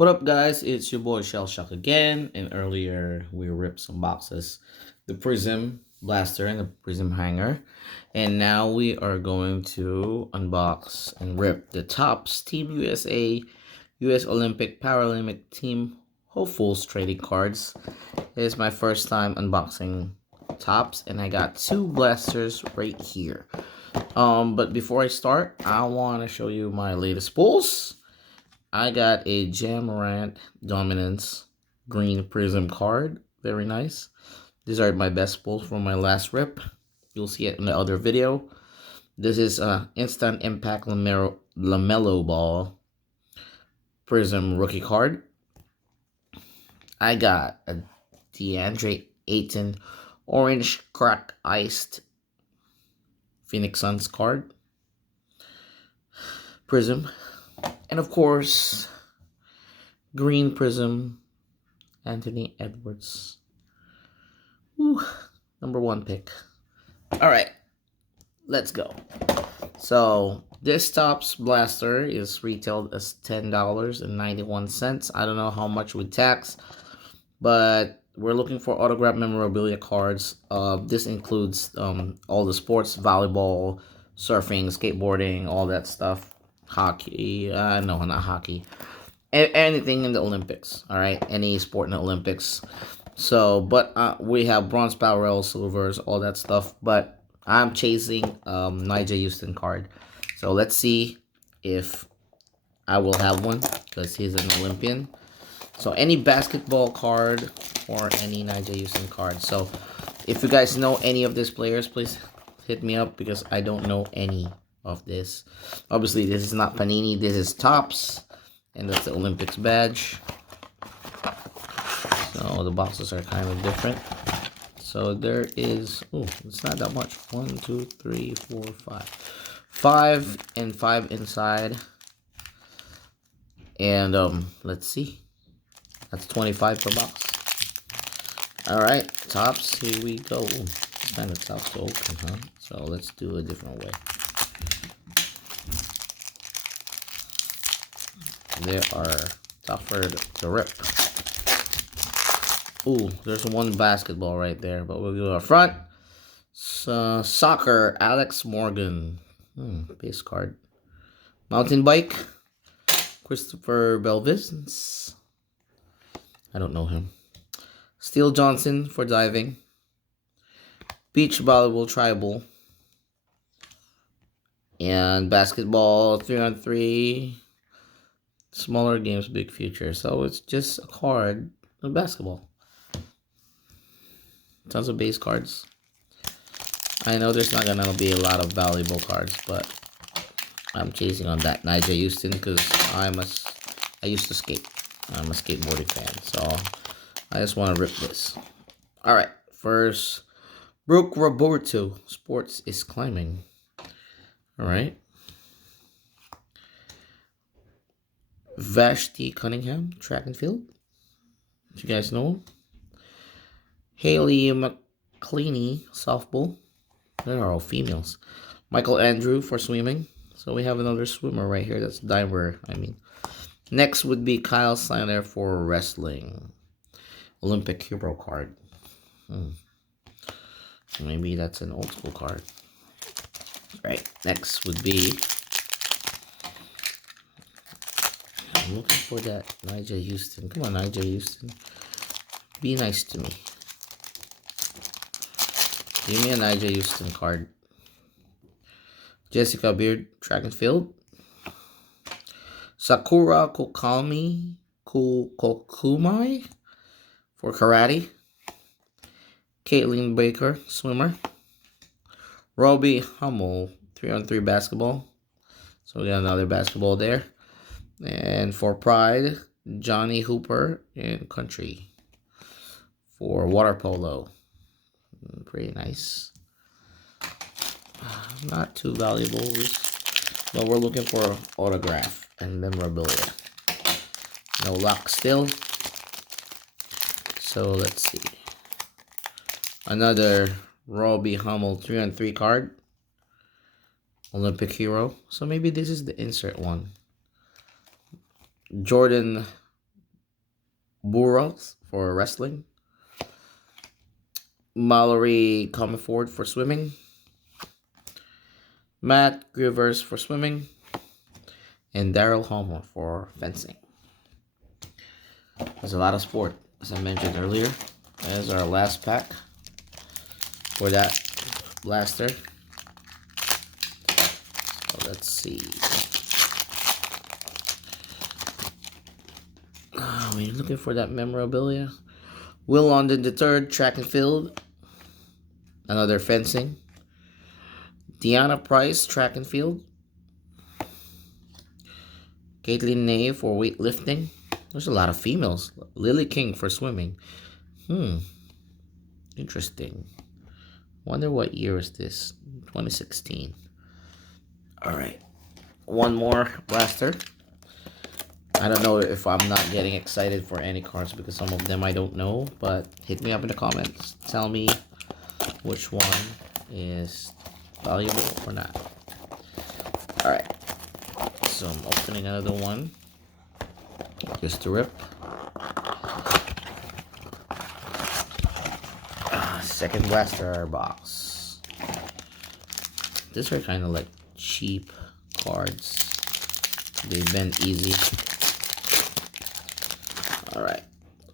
What up, guys? It's your boy Shell Shock again. And earlier we ripped some boxes, the Prism Blaster and the Prism Hanger. And now we are going to unbox and rip the Tops Team USA, US Olympic Paralympic Team Hopefuls trading cards. It is my first time unboxing Tops, and I got two blasters right here. But before I start, I want to show you my latest pulls. I got a Jamorant Dominance Green Prism card. Very nice. These are my best pulls from my last rip. You'll see it in the other video. This is Instant Impact LaMelo Ball Prism rookie card. I got a DeAndre Ayton Orange Crack Iced Phoenix Suns card. Prism. And of course, Green Prism, Anthony Edwards. Whew, #1 pick. Alright, let's go. So, this Tops Blaster is retailed as $10.91. I don't know how much with tax, but we're looking for autographed memorabilia cards. This includes all the sports, volleyball, surfing, skateboarding, all that stuff. Hockey, no, not hockey. Anything in the Olympics, all right? Any sport in the Olympics. So, but we have bronze, parallel, silvers, all that stuff. But I'm chasing Nigel Houston card. So let's see if I will have one because he's an Olympian. So any basketball card or any Nigel Houston card. So if you guys know any of these players, please hit me up because I don't know any of this. Obviously, this is not Panini. This is Tops, and that's the Olympics badge. So the boxes are kind of different. So there is, oh, it's not that much. 1, 2, 3, 4, 5. 5 and 5 inside. And let's see. That's 25 per box. All right, Tops. Here we go. Ooh, it's kind of tough to open, huh? So let's do a different way. They are tougher to rip. Ooh, there's one basketball right there, but we'll go up front. So, soccer, Alex Morgan. Base card. Mountain bike, Christopher Belvis. I don't know him. Steele Johnson for diving. Beach volleyball tribal. And basketball 3-on-3. Smaller games, big future. So it's just a card of basketball. Tons of base cards. I know there's not gonna be a lot of valuable cards, but I'm chasing on that Nigel Houston because I used to skate. I'm a skateboarding fan, so I just want to rip this. All right, first Brooke Roberto. Sports is climbing. All right. Vashti Cunningham, track and field. If you guys know him. Haley McCleany, softball. They're all females. Michael Andrew for swimming. So we have another swimmer right here. That's diver, I mean. Next would be Kyle Steiner for wrestling. Olympic hero card. Maybe that's an old school card. Right. Next would be, I'm looking for that Nigel Houston. Come on, Nigel Houston. Be nice to me. Give me a Nigel Houston card. Jessica Beard, track and field. Sakura Kokumai for karate. Caitlin Baker, swimmer. Robbie Hummel, 3-on-3 basketball. So we got another basketball there. And for pride, Johnny Hooper in country. For water polo. Pretty nice. Not too valuable, but we're looking for autograph and memorabilia. No luck still. So let's see. Another Robbie Hummel 3-on-3 card. Olympic hero. So maybe this is the insert one. Jordan Burrows for wrestling. Mallory Comerford for swimming. Matt Rivers for swimming. And Daryl Homer for fencing. There's a lot of sport, as I mentioned earlier. There's our last pack for that blaster. So let's see. We're looking for that memorabilia. Will London III, track and field. Another fencing. Deanna Price, track and field. Caitlin Ney for weightlifting. There's a lot of females. Lily King for swimming. Interesting. Wonder what year is this? 2016. Alright. One more blaster. I don't know if I'm not getting excited for any cards because some of them I don't know, but hit me up in the comments. Tell me which one is valuable or not. Alright. So I'm opening another one. Just to rip. Second blaster box. These are kind of like cheap cards. They've been easy. Alright.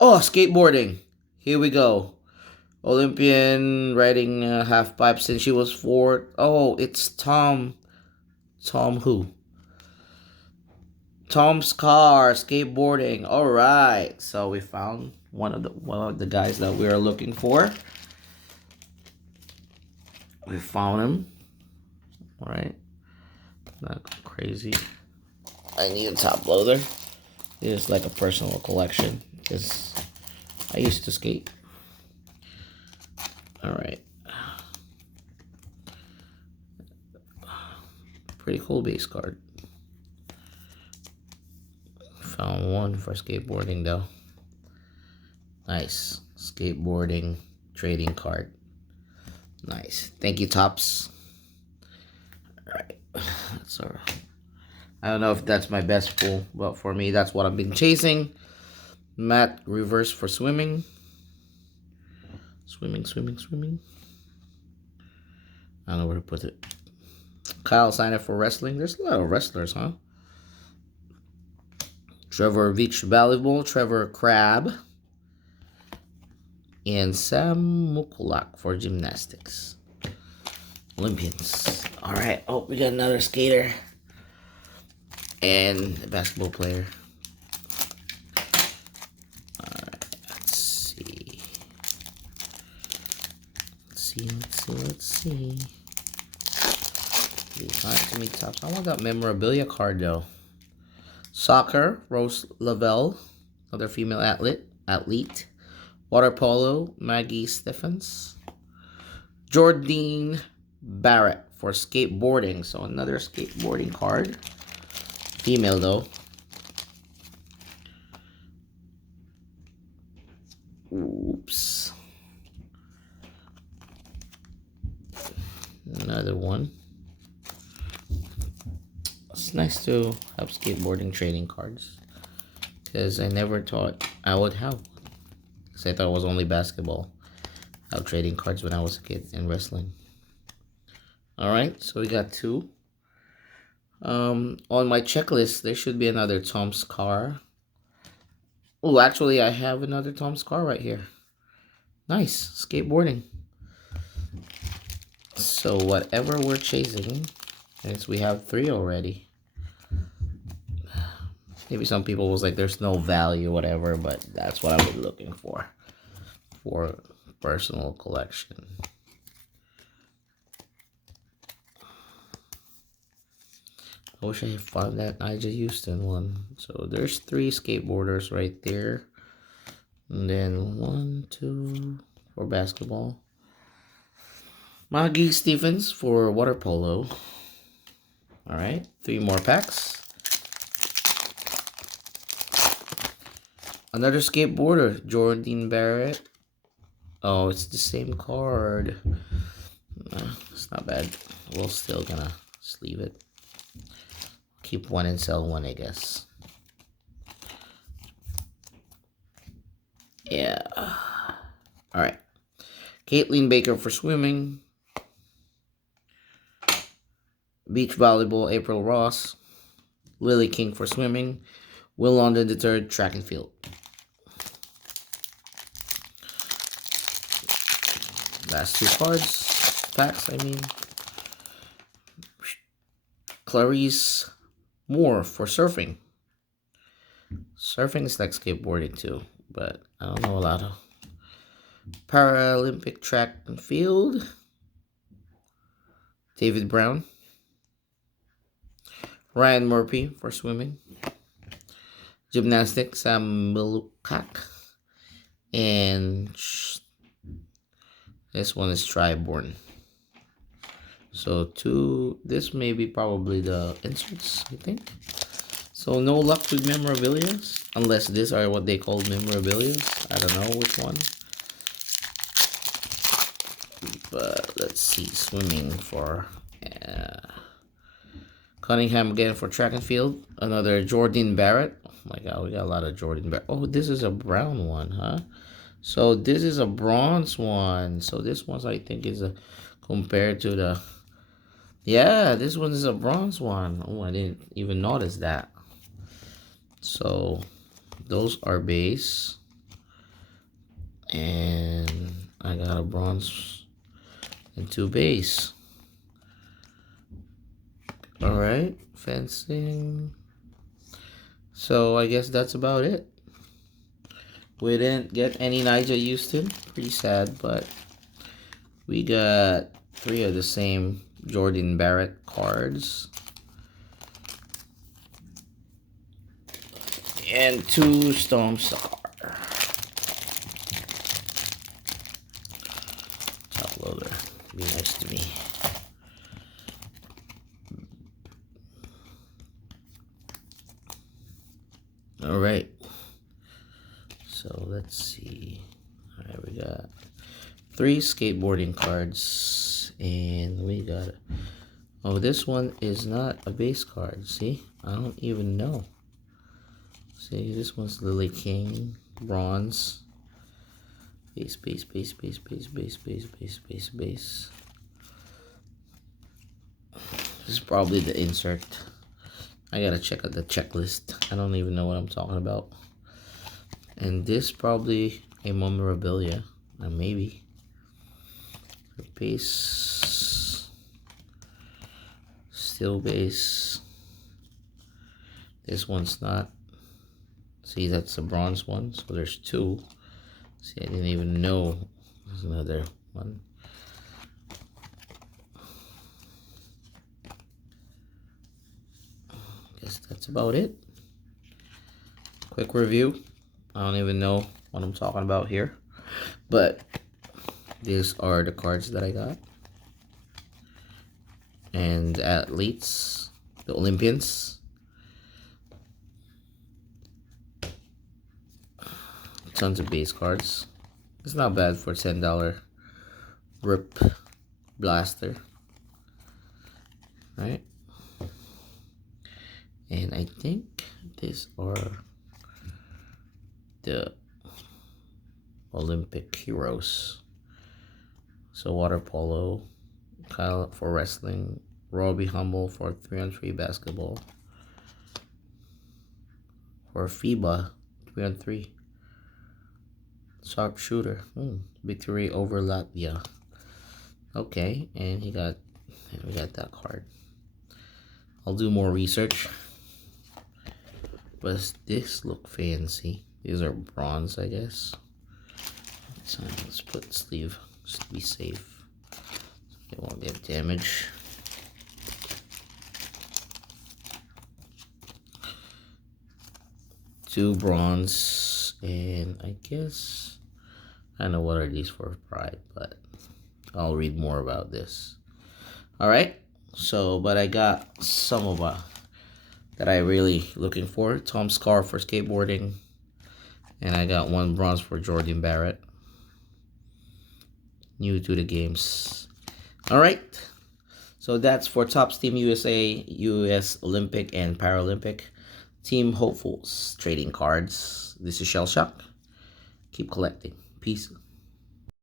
Oh, skateboarding. Here we go. Olympian riding half pipe since she was 4. Oh, it's Tom. Tom who? Tom's car skateboarding. All right, so we found one of the guys that we are looking for. We found him. All right, not crazy. I need a top loader. It's like a personal collection because I used to skate. All right, pretty cool base card. Found one for skateboarding though. Nice. Skateboarding trading card. Nice. Thank you, Tops. Alright. So I don't know if that's my best pull, but for me that's what I've been chasing. Matt Rivers for swimming. Swimming. I don't know where to put it. Kyle Steiner for wrestling. There's a lot of wrestlers, huh? Trevor Beach Volleyball, Trevor Crab, and Sam Mukulak for gymnastics. Olympians. All right. Oh, we got another skater and a basketball player. All right. Let's see. Let's see. Not too many tops. I want that memorabilia card though. Soccer, Rose Lavelle, another female athlete. Water polo, Maggie Stephens. Jordine Barrett for skateboarding. So another skateboarding card. Female though. Oops. Another one. It's nice to have skateboarding trading cards because I never thought I would have one. Because I thought it was only basketball. I have trading cards when I was a kid in wrestling. Alright, so we got 2. On my checklist, there should be another Tom's car. Oh, actually, I have another Tom's car right here. Nice, skateboarding. So whatever we're chasing, since we have 3 already. Maybe some people was like, there's no value, whatever, but that's what I've been looking for personal collection. I wish I had found that Nigel Houston one. So there's 3 skateboarders right there. And then 1, 2 for basketball. Maggie Stephens for water polo. Alright, 3 more packs. Another skateboarder, Jordan Barrett. Oh, it's the same card. It's not bad. We're still gonna sleeve it. Keep one and sell one, I guess. Yeah. All right. Caitlin Baker for swimming. Beach volleyball, April Ross. Lily King for swimming. Will London III, track and field. Last two cards. Packs, I mean. Clarice Moore for surfing. Surfing is like skateboarding too, but I don't know a lot of. Paralympic track and field. David Brown. Ryan Murphy for swimming. Gymnastics, Sam Milukak. And this one is Triborn. So this may be probably the inserts, I think. So no luck with memorabilia, unless these are what they call memorabilia. I don't know which one. But let's see, swimming for Cunningham again for track and field. Another Jordan Barrett. Oh my God, we got a lot of Jordan Barrett. Oh, this is a brown one, huh? So this is a bronze one. So this one I think is a compared to the. Yeah, this one is a bronze one. Oh, I didn't even notice that. So those are base. And I got a bronze and 2 base. All right, fencing. So I guess that's about it. We didn't get any Nigel Houston. Pretty sad, but we got 3 of the same Jordan Barrett cards. And 2 Storm Star. Top loader. Be nice to me. All right. So let's see. All right, we got 3 skateboarding cards, and we got. Oh, this one is not a base card. See, I don't even know. See, this one's Lily King, bronze. Base, base, base, base, base, base, base, base, base, base. This is probably the insert. I gotta check out the checklist. I don't even know what I'm talking about. And this probably a memorabilia, maybe. Base, still base. This one's not. See, that's a bronze one, so there's 2. See, I didn't even know there's another one. Guess that's about it. Quick review. I don't even know what I'm talking about here, but these are the cards that I got. And the athletes, the Olympians. Tons of base cards. It's not bad for $10 Rip Blaster. Right? And I think these are the Olympic heroes. So water polo, Kyle for wrestling, Robbie Humble for 3-on-3 basketball, for FIBA 3-on-3 sharpshooter, victory over Latvia. Okay, and we got that card. I'll do more research. But this look fancy. These are bronze, I guess. So let's put sleeve just to be safe. It won't get damaged. Two bronze, and I guess I know what are these for pride, but I'll read more about this. All right. So, but I got some of that I really looking for. Tom Scar for skateboarding. And I got one bronze for Jordan Barrett. New to the games. All right. So that's for Topps Team USA, US Olympic, and Paralympic. Team Hopefuls trading cards. This is Shell Shock. Keep collecting. Peace.